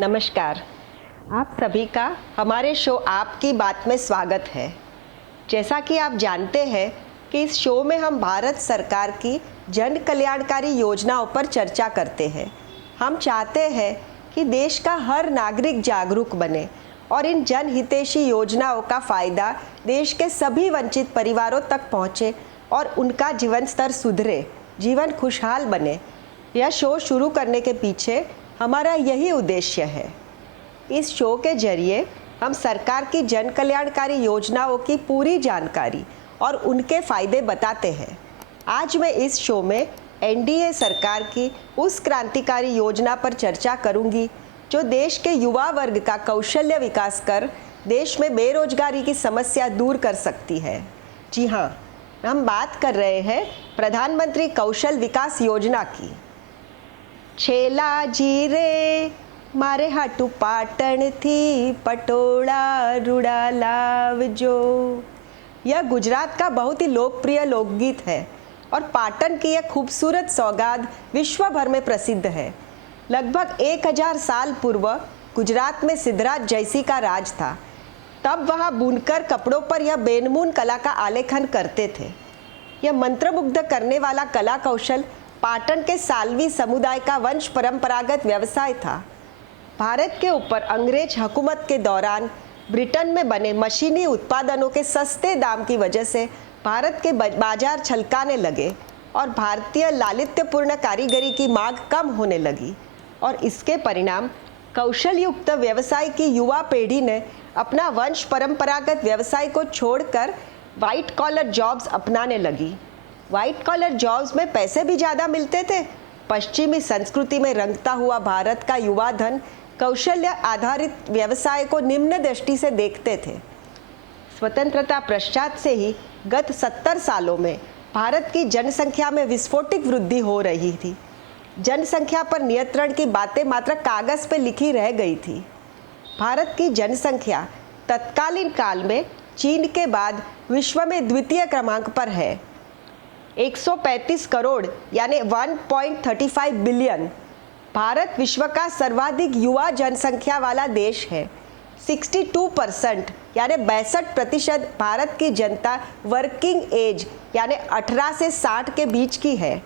नमस्कार। आप सभी का हमारे शो आपकी बात में स्वागत है। जैसा कि आप जानते हैं कि इस शो में हम भारत सरकार की जन कल्याणकारी योजनाओं पर चर्चा करते हैं। हम चाहते हैं कि देश का हर नागरिक जागरूक बने और इन जन हितैषी योजनाओं का फ़ायदा देश के सभी वंचित परिवारों तक पहुँचे और उनका जीवन स्तर सुधरे, जीवन खुशहाल बने। यह शो शुरू करने के पीछे हमारा यही उद्देश्य है। इस शो के जरिए हम सरकार की जन कल्याणकारी योजनाओं की पूरी जानकारी और उनके फायदे बताते हैं। आज मैं इस शो में एनडीए सरकार की उस क्रांतिकारी योजना पर चर्चा करूंगी जो देश के युवा वर्ग का कौशल्य विकास कर देश में बेरोजगारी की समस्या दूर कर सकती है। जी हाँ, हम बात कर रहे हैं प्रधानमंत्री कौशल विकास योजना की। छेला जी रे मारे हाटू पाटन थी पटोला रूड़ा लावजो। यह गुजरात का बहुत ही लोकप्रिय लोकगीत है और पाटन की यह खूबसूरत सौगात विश्व भर में प्रसिद्ध है। लगभग 1000 साल पूर्व गुजरात में सिद्धराज जयसिंह का राज था। तब वहाँ बुनकर कपड़ों पर यह बेनमून कला का आलेखन करते थे। यह मंत्रमुग्ध करने वाला कला कौशल पाटन के सालवी समुदाय का वंश परंपरागत व्यवसाय था। भारत के ऊपर अंग्रेज हुकूमत के दौरान ब्रिटेन में बने मशीनी उत्पादनों के सस्ते दाम की वजह से भारत के बाजार छलकाने लगे और भारतीय लालित्यपूर्ण कारीगरी की मांग कम होने लगी और इसके परिणाम कौशल युक्त व्यवसाय की युवा पीढ़ी ने अपना वंश परंपरागत व्यवसाय को छोड़कर वाइट कॉलर जॉब्स अपनाने लगी। वाइट कॉलर जॉब्स में पैसे भी ज़्यादा मिलते थे। पश्चिमी संस्कृति में रंगता हुआ भारत का युवा धन कौशल्य आधारित व्यवसाय को निम्न दृष्टि से देखते थे। स्वतंत्रता पश्चात से ही गत 70 सालों में भारत की जनसंख्या में विस्फोटिक वृद्धि हो रही थी। जनसंख्या पर नियंत्रण की बातें मात्र कागज पर लिखी रह गई थी। भारत की जनसंख्या तत्कालीन काल में चीन के बाद विश्व में द्वितीय क्रमांक पर है। 135 करोड़ यानी 1.35 बिलियन। भारत विश्व का सर्वाधिक युवा जनसंख्या वाला देश है। 62% यानी 62% भारत की जनता वर्किंग एज यानी 18 से 60 के बीच की है।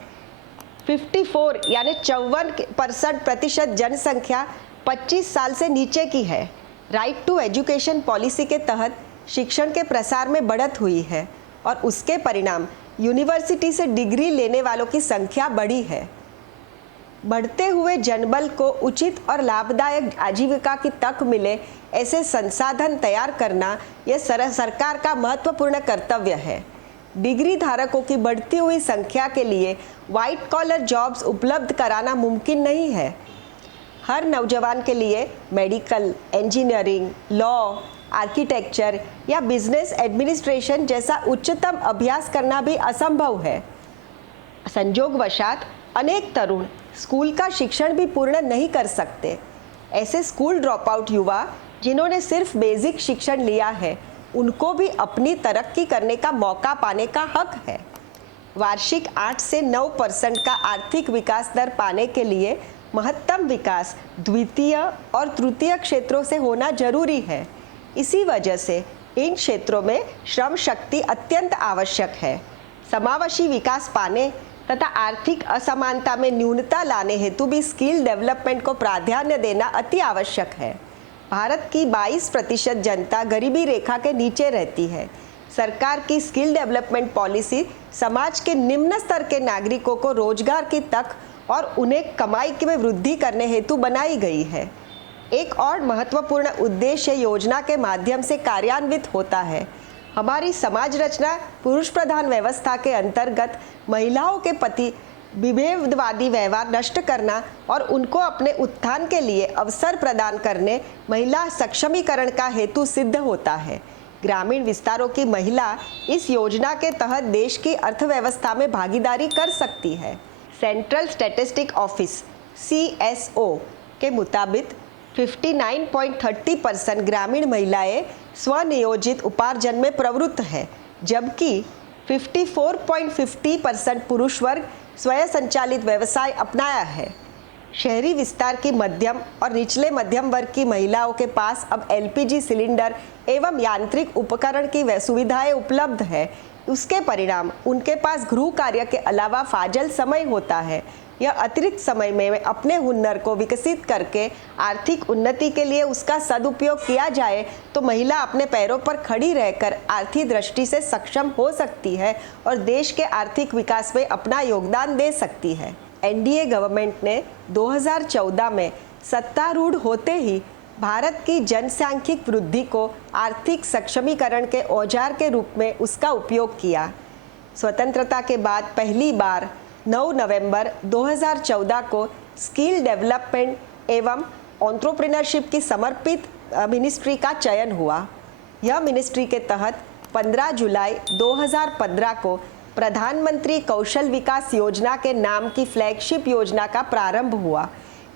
54 यानी 54% जनसंख्या 25 साल से नीचे की है। राइट टू एजुकेशन पॉलिसी के तहत शिक्षण के प्रसार में बढ़त हुई है और उसके परिणाम यूनिवर्सिटी से डिग्री लेने वालों की संख्या बढ़ी है। बढ़ते हुए जनबल को उचित और लाभदायक आजीविका की तक मिले ऐसे संसाधन तैयार करना यह सरकार का महत्वपूर्ण कर्तव्य है। डिग्री धारकों की बढ़ती हुई संख्या के लिए वाइट कॉलर जॉब्स उपलब्ध कराना मुमकिन नहीं है। हर नौजवान के लिए मेडिकल, इंजीनियरिंग, लॉ, आर्किटेक्चर या बिजनेस एडमिनिस्ट्रेशन जैसा उच्चतम अभ्यास करना भी असंभव है। संजोगवशात अनेक तरुण स्कूल का शिक्षण भी पूर्ण नहीं कर सकते। ऐसे स्कूल ड्रॉप आउट युवा जिन्होंने सिर्फ बेसिक शिक्षण लिया है, उनको भी अपनी तरक्की करने का मौका पाने का हक है। वार्षिक 8 से 9% का आर्थिक विकास दर पाने के लिए महत्तम विकास द्वितीय और तृतीय क्षेत्रों से होना जरूरी है। इसी वजह से इन क्षेत्रों में श्रम शक्ति अत्यंत आवश्यक है। समावेशी विकास पाने तथा आर्थिक असमानता में न्यूनता लाने हेतु भी स्किल डेवलपमेंट को प्राधान्य देना अति आवश्यक है। भारत की 22% जनता गरीबी रेखा के नीचे रहती है। सरकार की स्किल डेवलपमेंट पॉलिसी समाज के निम्न स्तर के नागरिकों को रोजगार की तक और उन्हें कमाई में वृद्धि करने हेतु बनाई गई है। एक और महत्वपूर्ण उद्देश्य योजना के माध्यम से कार्यान्वित होता है। हमारी समाज रचना पुरुष प्रधान व्यवस्था के अंतर्गत महिलाओं के प्रति विभेदवादी व्यवहार नष्ट करना और उनको अपने उत्थान के लिए अवसर प्रदान करने महिला सक्षमीकरण का हेतु सिद्ध होता है। ग्रामीण विस्तारों की महिला इस योजना के तहत देश की अर्थव्यवस्था में भागीदारी कर सकती है। सेंट्रल स्टैटिस्टिक ऑफिस CSO के मुताबिक 59.30% ग्रामीण महिलाएं स्वनियोजित उपार्जन में प्रवृत्त है, जबकि 54.50% पुरुष वर्ग स्वयं संचालित व्यवसाय अपनाया है। शहरी विस्तार की मध्यम और निचले मध्यम वर्ग की महिलाओं के पास अब एलपीजी सिलेंडर एवं यांत्रिक उपकरण की सुविधाएं उपलब्ध है। उसके परिणाम उनके पास गृह कार्य के अलावा फाजल समय होता है। यह अतिरिक्त समय में अपने हुनर को विकसित करके आर्थिक उन्नति के लिए उसका सदुपयोग किया जाए तो महिला अपने पैरों पर खड़ी रहकर आर्थिक दृष्टि से सक्षम हो सकती है और देश के आर्थिक विकास में अपना योगदान दे सकती है। एनडीए गवर्नमेंट ने 2014 में सत्तारूढ़ होते ही भारत की जनसांख्यिक वृद्धि को आर्थिक सक्षमीकरण के औजार के रूप में उसका उपयोग किया। स्वतंत्रता के बाद पहली बार 9 नवंबर 2014 को स्किल डेवलपमेंट एवं एंटरप्रेन्योरशिप की समर्पित मिनिस्ट्री का चयन हुआ। यह मिनिस्ट्री के तहत 15 जुलाई 2015 को प्रधानमंत्री कौशल विकास योजना के नाम की फ्लैगशिप योजना का प्रारंभ हुआ।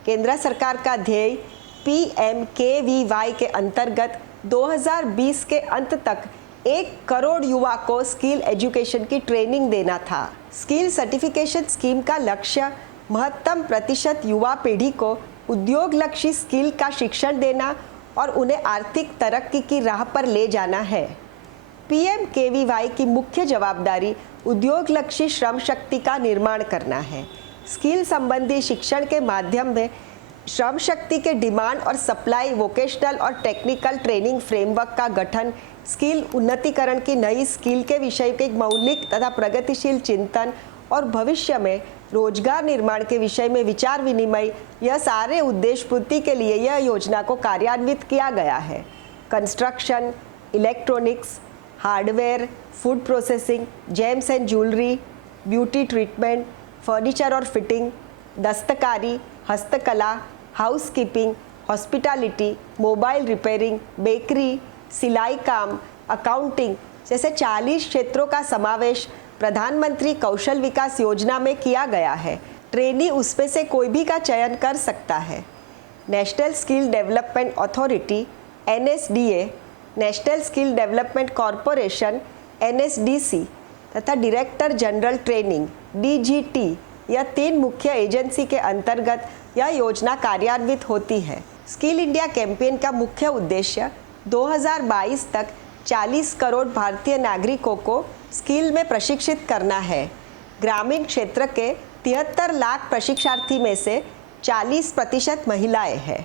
केंद्र सरकार का ध्येय PMKVY के अंतर्गत 2020 के अंत तक 1 करोड़ युवा को स्किल एजुकेशन की ट्रेनिंग देना था। स्किल सर्टिफिकेशन स्कीम का लक्ष्य महत्तम प्रतिशत युवा पीढ़ी को उद्योग लक्षी स्किल का शिक्षण देना और उन्हें आर्थिक तरक्की की राह पर ले जाना है। PMKVY की मुख्य जवाबदारी उद्योग लक्षी श्रम शक्ति का निर्माण करना है। स्किल संबंधी शिक्षण के माध्यम में श्रम शक्ति के डिमांड और सप्लाई, वोकेशनल और टेक्निकल ट्रेनिंग फ्रेमवर्क का गठन, स्किल उन्नतीकरण की नई स्किल के विषय के मौलिक तथा प्रगतिशील चिंतन और भविष्य में रोजगार निर्माण के विषय में विचार विनिमय, यह सारे उद्देश्य पूर्ति के लिए यह योजना को कार्यान्वित किया गया है। Construction, electronics, hardware, food processing, James and jewellery, beauty treatment, furniture और फिटिंग, दस्तकारी, हस्तकला, housekeeping, hospitality, mobile repairing, bakery, सिलाई काम, अकाउंटिंग जैसे 40 क्षेत्रों का समावेश प्रधानमंत्री कौशल विकास योजना में किया गया है। ट्रेनी उसमें से कोई भी का चयन कर सकता है। National skill development authority NSDA, national skill development corporation NSDC तथा डायरेक्टर जनरल ट्रेनिंग DGT, यह 3 मुख्य एजेंसी के अंतर्गत यह योजना कार्यान्वित होती है। स्किल इंडिया कैंपेन का मुख्य उद्देश्य 2022 तक 40 करोड़ भारतीय नागरिकों को स्किल में प्रशिक्षित करना है। ग्रामीण क्षेत्र के 73 लाख प्रशिक्षार्थी में से 40% महिलाएं हैं।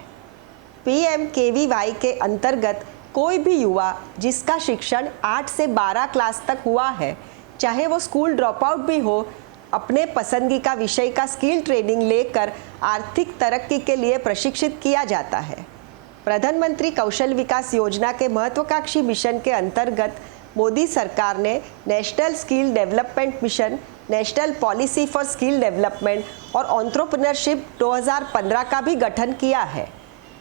PMKVY के अंतर्गत कोई भी युवा जिसका शिक्षण 8 से 12 क्लास तक हुआ है, चाहे वो स्कूल ड्रॉप आउट भी हो, अपने पसंदगी का विषय का स्किल ट्रेनिंग लेकर आर्थिक तरक्की के लिए प्रशिक्षित किया जाता है। प्रधानमंत्री कौशल विकास योजना के महत्वाकांक्षी मिशन के अंतर्गत मोदी सरकार ने national skill development mission, national policy for skill development और एंटरप्रेन्योरशिप 2015 का भी गठन किया है।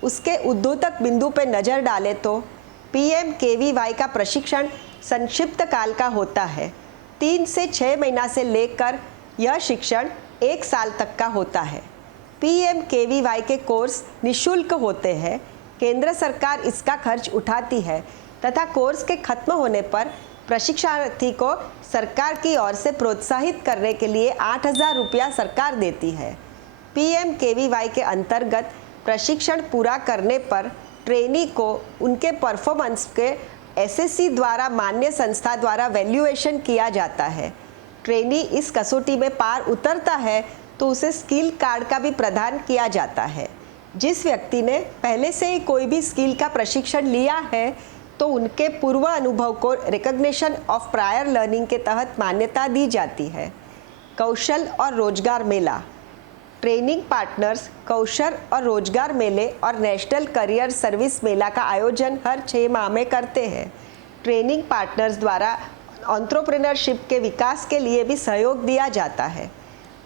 उसके उद्योतक बिंदु पर नज़र डालें तो PMKVY का प्रशिक्षण संक्षिप्त काल का होता है। 3 से 6 महीना से लेकर यह शिक्षण 1 साल तक का होता है। PMKVY के कोर्स निःशुल्क होते हैं। केंद्र सरकार इसका खर्च उठाती है तथा कोर्स के खत्म होने पर प्रशिक्षणार्थी को सरकार की ओर से प्रोत्साहित करने के लिए 8,000 रुपया सरकार देती है। PMKVY के अंतर्गत प्रशिक्षण पूरा करने पर ट्रेनी को उनके परफॉर्मेंस के SSC द्वारा मान्य संस्था द्वारा वैल्यूएशन किया जाता है। ट्रेनी इस कसौटी में पार उतरता है तो उसे स्किल कार्ड का भी प्रदान किया जाता है। जिस व्यक्ति ने पहले से ही कोई भी स्किल का प्रशिक्षण लिया है तो उनके पूर्व अनुभव को रिकॉग्निशन ऑफ प्रायर लर्निंग के तहत मान्यता दी जाती है। कौशल और रोजगार मेला, ट्रेनिंग पार्टनर्स कौशल और रोजगार मेले और नेशनल करियर सर्विस मेला का आयोजन हर 6 माह में करते हैं। ट्रेनिंग पार्टनर्स द्वारा एंटरप्रेन्योरशिप के विकास के लिए भी सहयोग दिया जाता है।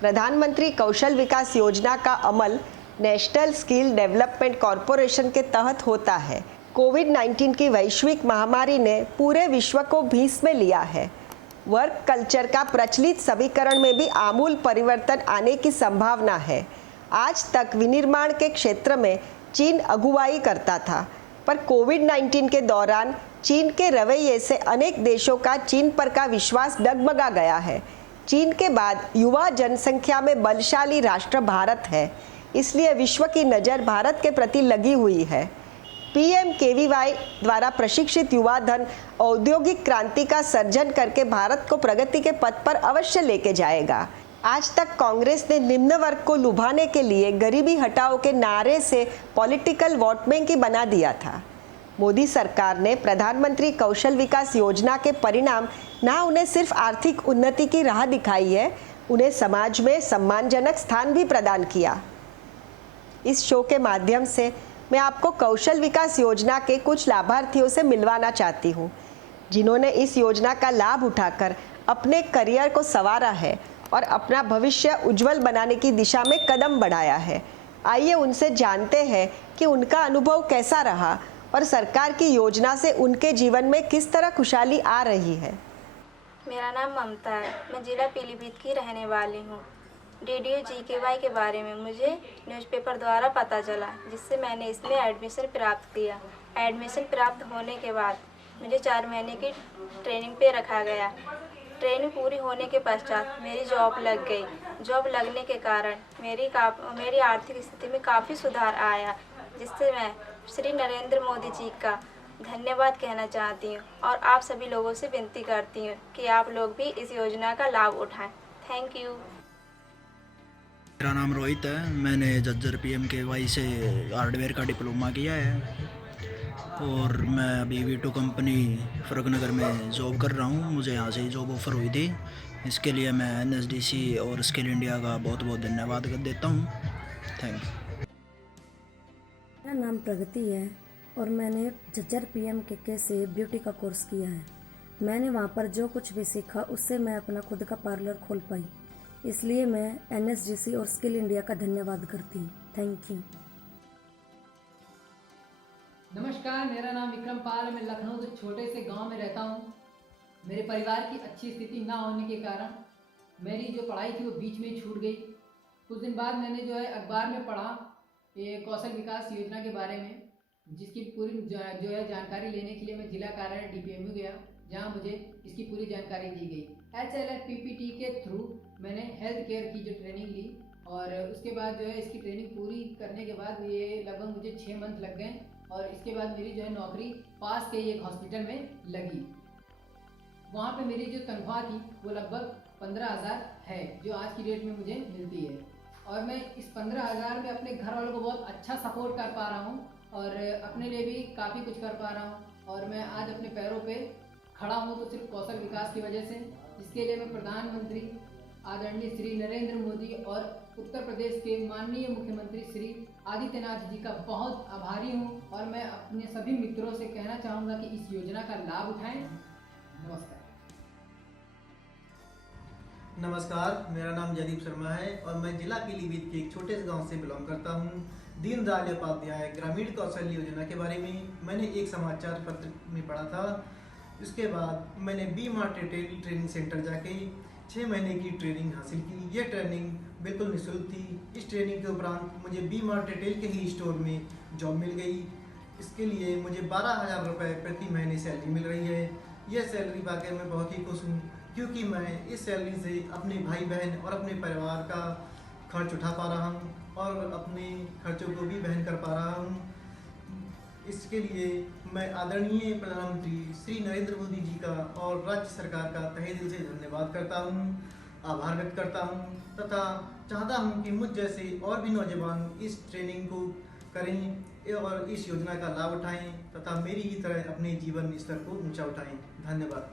प्रधानमंत्री कौशल विकास योजना का अमल नेशनल स्किल डेवलपमेंट कॉरपोरेशन के तहत होता है। कोविड-19 की वैश्विक महामारी ने पूरे विश्व को भीस में लिया है। वर्क कल्चर का प्रचलित समीकरण में भी आमूल परिवर्तन आने की संभावना है। आज तक विनिर्माण के क्षेत्र में चीन अगुवाई करता था, पर कोविड-19 के दौरान चीन के रवैये से अनेक देशों का चीन पर का विश्वास डगमगा गया है। चीन के बाद युवा जनसंख्या में बलशाली राष्ट्र भारत है। इसलिए विश्व की नज़र भारत के प्रति लगी हुई है। PMKVY द्वारा प्रशिक्षित युवा धन औद्योगिक क्रांति का सर्जन करके भारत को प्रगति के पथ पर अवश्य लेके जाएगा। आज तक कांग्रेस ने निम्न वर्ग को लुभाने के लिए गरीबी हटाओ के नारे से पॉलिटिकल वोट बैंक ही बना दिया था। मोदी सरकार ने प्रधानमंत्री कौशल विकास योजना के परिणाम ना उन्हें सिर्फ आर्थिक उन्नति की राह दिखाई है, उन्हें समाज में सम्मानजनक स्थान भी प्रदान किया। इस शो के माध्यम से मैं आपको कौशल विकास योजना के कुछ लाभार्थियों से मिलवाना चाहती हूँ, जिन्होंने इस योजना का लाभ उठाकर अपने करियर को संवारा है और अपना भविष्य उज्जवल बनाने की दिशा में कदम बढ़ाया है। आइए उनसे जानते हैं कि उनका अनुभव कैसा रहा और सरकार की योजना से उनके जीवन में किस तरह खुशहाली आ रही है। मेरा नाम ममता है, मैं ज़िला पीलीभीत की रहने वाली हूँ। DDU GKY के बारे में मुझे न्यूज़पेपर द्वारा पता चला, जिससे मैंने इसमें एडमिशन प्राप्त किया। एडमिशन प्राप्त होने के बाद मुझे 4 महीने की ट्रेनिंग पे रखा गया। ट्रेनिंग पूरी होने के पश्चात मेरी जॉब लग गई। जॉब लगने के कारण मेरी आर्थिक स्थिति में काफ़ी सुधार आया, जिससे मैं श्री नरेंद्र मोदी जी का धन्यवाद कहना चाहती हूँ और आप सभी लोगों से विनती करती हूँ कि आप लोग भी इस योजना का लाभ उठाएं। Thank you. मेरा नाम रोहित है। मैंने झज्जर PMKVY से हार्डवेयर का डिप्लोमा किया है और मैं अभी V2 कंपनी फरुखनगर में जॉब कर रहा हूँ। मुझे यहाँ से ही जॉब ऑफ़र हुई थी। इसके लिए मैं NSDC और स्किल इंडिया का बहुत बहुत धन्यवाद कर देता हूँ। थैंक्स। मेरा नाम प्रगति है और मैंने झज्जर PMKK से ब्यूटी का कोर्स किया है। मैंने वहाँ पर जो कुछ भी सीखा उससे मैं अपना खुद का पार्लर खोल पाई, इसलिए मैं NSDC और स्किल इंडिया का धन्यवाद करती हूँ। Thank you. नमस्कार, मेरा नाम विक्रम पाल है। मैं लखनऊ के छोटे से गांव में रहता हूं। मेरे परिवार की अच्छी स्थिति ना होने के कारण मेरी जो पढ़ाई थी वो बीच में ही छूट गई। कुछ दिन बाद मैंने जो है अखबार में पढ़ा ये कौशल विकास योजना के बारे में, जिसकी पूरी जो है जानकारी लेने के लिए मैं जिला कार्यालय DPMU गया, जहां मुझे इसकी पूरी जानकारी दी गई। HLFPPT के थ्रू मैंने हेल्थ केयर की जो ट्रेनिंग ली और उसके बाद जो है इसकी ट्रेनिंग पूरी करने के बाद ये लगभग मुझे 6 मंथ लग गए और इसके बाद मेरी जो है नौकरी पास के एक हॉस्पिटल में लगी। वहाँ पे मेरी जो तनख्वाह थी वो लगभग 15,000 है, जो आज की डेट में मुझे मिलती है और मैं इस 15,000 में अपने घर वालों को बहुत अच्छा सपोर्ट कर पा रहा हूँ और अपने लिए भी काफ़ी कुछ कर पा रहा हूँ और मैं आज अपने पैरों पे खड़ा हूँ तो सिर्फ कौशल विकास की वजह से, जिसके लिए मैं प्रधानमंत्री आदरणीय श्री नरेंद्र मोदी और उत्तर प्रदेश के माननीय मुख्यमंत्री श्री आदित्यनाथ जी का बहुत आभारी हूं और मैं अपने सभी मित्रों से कहना चाहूँगा कि इस योजना का लाभ उठाएं। नमस्कार, मेरा नाम जयदीप शर्मा है और मैं जिला पीलीभीत के एक छोटे से गांव से बिलोंग करता हूं। दीनदयाल उपाध्याय ग्रामीण कौशल योजना के बारे में मैंने एक समाचार पत्र में पढ़ा था। उसके बाद मैंने B-Mart रिटेल ट्रेनिंग सेंटर जाके 6 महीने की ट्रेनिंग हासिल की। यह ट्रेनिंग बिल्कुल निःशुल्क थी। इस ट्रेनिंग के उपरांत मुझे B-Mart रिटेल के ही स्टोर में जॉब मिल गई। इसके लिए मुझे 12,000 रुपये प्रति महीने सैलरी मिल रही है। यह सैलरी पाकर मैं बहुत ही खुश हूँ, क्योंकि मैं इस सैलरी से अपने भाई बहन और अपने परिवार का खर्च उठा पा रहा हूँ और अपने खर्चों को भी वहन कर पा रहा हूँ। इसके लिए मैं आदरणीय प्रधानमंत्री श्री नरेंद्र मोदी जी का और राज्य सरकार का तहे दिल से धन्यवाद करता हूँ, आभार व्यक्त करता हूँ तथा चाहता हूँ कि मुझ जैसे और भी नौजवान इस ट्रेनिंग को करें और इस योजना का लाभ उठाएं तथा मेरी ही तरह अपने जीवन स्तर को ऊंचा उठाएं। धन्यवाद।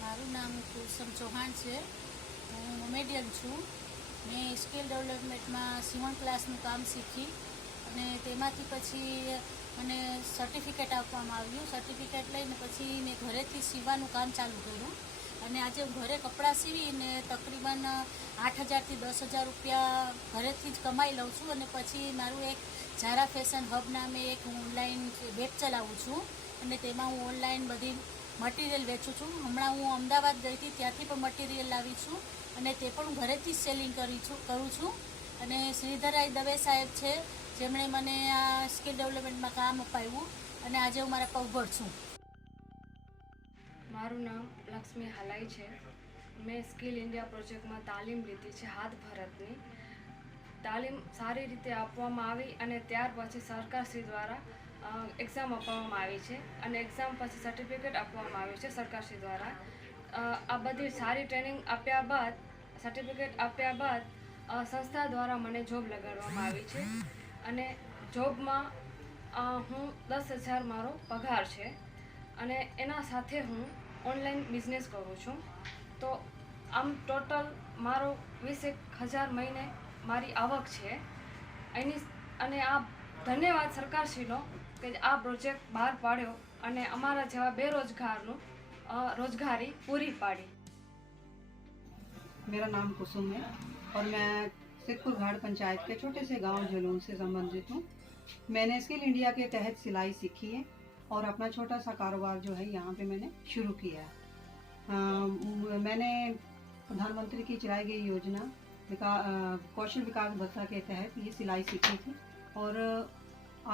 મારું નામ કુસમ ચૌહાણ છે, હું ઉમેડિયન છું। મેં સ્કિલ ડેવલપમેન્ટમાં સીવણ ક્લાસનું કામ શીખી અને તેમાંથી પછી મને સર્ટિફિકેટ આપવામાં આવ્યું। સર્ટિફિકેટ લઈને પછી મેં ઘરેથી સીવવાનું કામ ચાલુ કર્યું અને આજે હું ઘરે કપડાં સીવીને તકરીબન 8,000 થી 10,000 રૂપિયા ઘરેથી જ કમાઈ લઉં છું અને પછી મારું એક ઝારા ફેશન હબ નામે એક હું ઓનલાઈન વેબ ચલાવું છું અને તેમાં હું ઓનલાઈન બધી મટીરિયલ વેચું છું। હમણાં હું અમદાવાદ ગઈ હતી, ત્યાંથી પણ મટીરિયલ લાવી છું અને તે પણ હું ઘરેથી જ સેલિંગ કરું છું અને શ્રીધરભાઈ દવે સાહેબ છે, જેમણે મને આ સ્કિલ ડેવલપમેન્ટમાં કામ અપાવ્યું અને આજે હું મારા પગભર છું। મારું નામ લક્ષ્મી હાલાઈ છે। મેં સ્કિલ ઇન્ડિયા પ્રોજેક્ટમાં તાલીમ લીધી છે હાથ ભરતની. તાલીમ સારી રીતે આપવામાં આવી અને ત્યાર પછી સરકારશ્રી દ્વારા એક્ઝામ આપવામાં આવી છે અને એક્ઝામ પછી સર્ટિફિકેટ આપવામાં આવ્યું છે સરકારશ્રી દ્વારા. આ બધી સારી ટ્રેનિંગ આપ્યા બાદ સર્ટિફિકેટ આપ્યા બાદ સંસ્થા દ્વારા મને જોબ લગાડવામાં આવી છે અને જોબમાં હું 10,000 મારો પગાર છે અને એના સાથે હું ઓનલાઈન બિઝનેસ કરું છું. તો આમ ટોટલ મારો 20,000 મહિને મારી આવક છે એની. અને આ ધન્યવાદ સરકારશ્રીનો કે આ પ્રોજેક્ટ બહાર પાડ્યો અને અમારા જેવા બેરોજગારનું रोजगारी पूरी पाड़ी. मेरा नाम कुसुम है और मैं सिद्धपुर घाट पंचायत के छोटे से गांव जलून से संबंधित हूँ. मैंने स्किल इंडिया के तहत सिलाई सीखी है और अपना छोटा सा कारोबार जो है यहाँ पे मैंने शुरू किया है. मैंने प्रधानमंत्री की चलाई गई योजना कौशल विकास भत्ता के तहत ये सिलाई सीखी थी और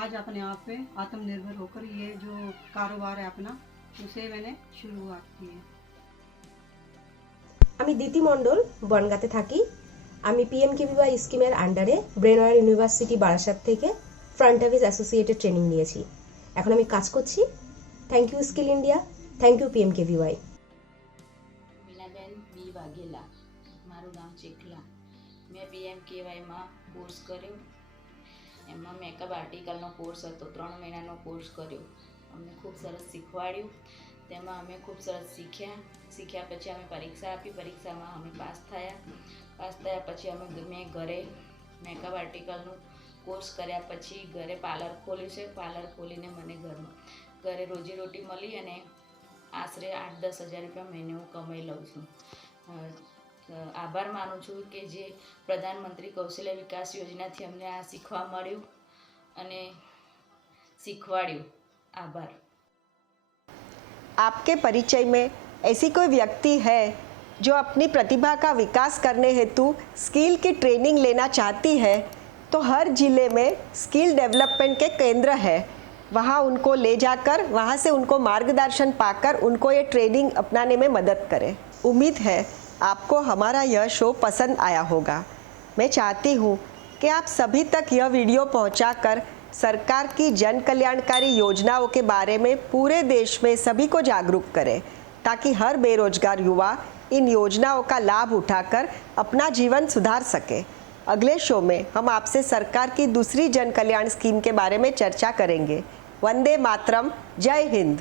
आज अपने आप पे आत्मनिर्भर होकर ये जो कारोबार है अपना उसे मैंने शुरुआत की है. আমি দিতি মণ্ডল বনগাঁতে থাকি. আমি পিএমকেভিওয়াই স্কিমের আন্ডারে ব্রেনওয়্যার ইউনিভার্সিটি বারাসাত থেকে ফ্রন্ট অফিস অ্যাসোসিয়েটেড ট্রেনিং নিয়েছি. এখন আমি কাজ করছি. Thank you skill India, thank you PMKVY. Minaben B Vaghela, મારું ગામ ચેખલા. મેં પીએમકેવાયમાં કોર્સ કર્યો. એમાં મેકઅપ આર્ટિકલનો કોર્સ હતો, 3 મહિનાનો કોર્સ કર્યો. અમને ખૂબ સરસ શીખવાડ્યું. તેમાં અમે ખૂબ સરસ શીખ્યા પછી અમે પરીક્ષા આપી. પરીક્ષામાં અમે પાસ થયા પછી મેં ઘરે મેકઅપ આર્ટિકલનું કોર્સ કર્યા પછી ઘરે પાર્લર ખોલ્યું છે. પાર્લર ખોલીને મને ઘરે રોજીરોટી મળી અને આશરે 8-10 હજાર રૂપિયા મહિને હું કમાઈ લઉં છું. આભાર માનું છું કે જે પ્રધાનમંત્રી કૌશલ્ય વિકાસ યોજનાથી અમને આ શીખવા મળ્યું અને શીખવાડ્યું. आभार. आपके परिचय में ऐसी कोई व्यक्ति है जो अपनी प्रतिभा का विकास करने हेतु स्किल की ट्रेनिंग लेना चाहती है तो हर ज़िले में स्किल डेवलपमेंट के केंद्र है. वहाँ उनको ले जाकर वहाँ से उनको मार्गदर्शन पाकर उनको ये ट्रेनिंग अपनाने में मदद करें. उम्मीद है आपको हमारा यह शो पसंद आया होगा. मैं चाहती हूँ कि आप सभी तक यह वीडियो पहुँचाकर सरकार की जन कल्याणकारी योजनाओं के बारे में पूरे देश में सभी को जागरूक करें ताकि हर बेरोजगार युवा इन योजनाओं का लाभ उठाकर अपना जीवन सुधार सके. अगले शो में हम आपसे सरकार की दूसरी जन कल्याण स्कीम के बारे में चर्चा करेंगे. वंदे मातरम. जय हिंद.